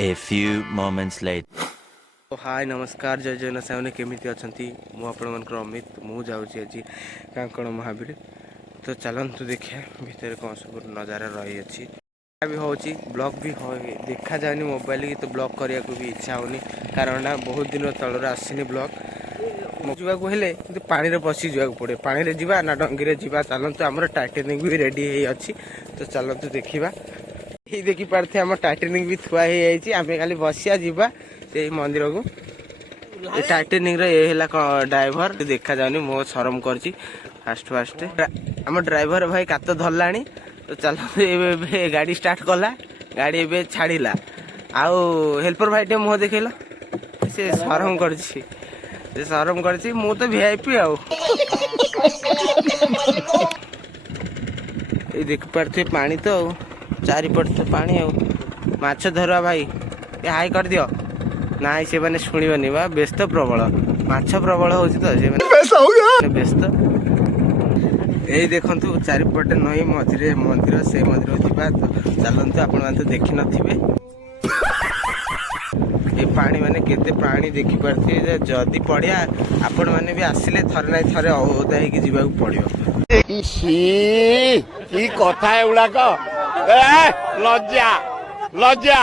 A few moments later. हाय नमस्कार जय जगन्नाथ सामने केमिति अछंती मु आपनकर अमित मु जाउची आज कांकण महावीर तो चलतु देखिए भितर कौन सब नजारा रही अच्छी भी होची ब्लॉग भी हो देखा जानी मोबाइल की तो ब्लॉग करने को भी इच्छा होनी कारण ना बहुत दिन तलर आसनी ब्लॉग जावाक हेले कि पानी पशि जावाक पड़े पानी जावा ना डंगी जावा चलतु आम टाइटेनिंग भी रेडी अच्छी तो चलतु देखा ये देखी पारे आम टाइटेनिंग भी थुआ आम खाली बसिया जावा से मंदिर को टाइटेनिंग ड्राइवर देखा जानी मो शरम कर फास्ट फास्ट आम ड्राइवर भाई कात धरला तो चल गाड़ी स्टार्ट कला गाड़ी ए छाड़ा आउ हेल्पर भाई टे मुह देखल से शरम कर शरम कर मु तो वीआईपी आउ देख पारे पानी तो चारिपट तो पानी आछ धरवा भाई ये हाई कर दियो ना से मैंने शुणवनी बा व्यस्त प्रबल माछ प्रबल हो व्यस्त यही देखु चारिपटे नई मझे मंदिर से मंदिर जावा तो चलतु आपण तो देखी नथिबे ये पानी माने केते प्राणी देखि पारथि जदि पड़िया आपण माने भी आसिले थरे ना थरे ओदा हेकि जीवा पड़ियो की कथा एगुड़ाक लज्जा लज्जा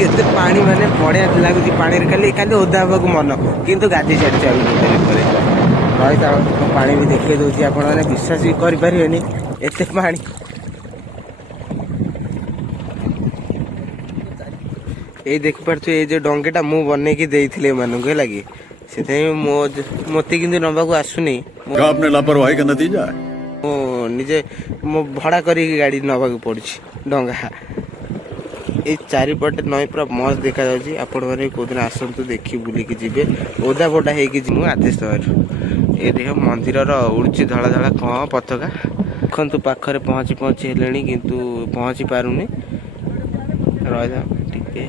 केते पानी माने बढ़िया लगुच पानी खाली खाली ओदा हवा मन किंतु गाधी छाड़ी पानी भी देखिए दूसरी आप विश्वास भी करें एत पानी ये देख पारे ये जो डंगेटा मु बनईकी देइथिले मानक है लगी से मत कि नवा को आसुनी आपने लापरवाही का नतीजा है मो निजे मो भड़ा करी गाड़ी नवा को पड़ी डंगा ये चारिपटे नई पूरा मस्त देखा जाऊँगी आपण मैंने कौन आसतु देखी बुलिकी जी ओदा बोडा हो आदेश ये देख मंदिर उड़ी धड़ा धड़ा कौन पताका देखु पाखे पहुँची पहुँची हेले किंतु पहुँची पारुनी रहा टिके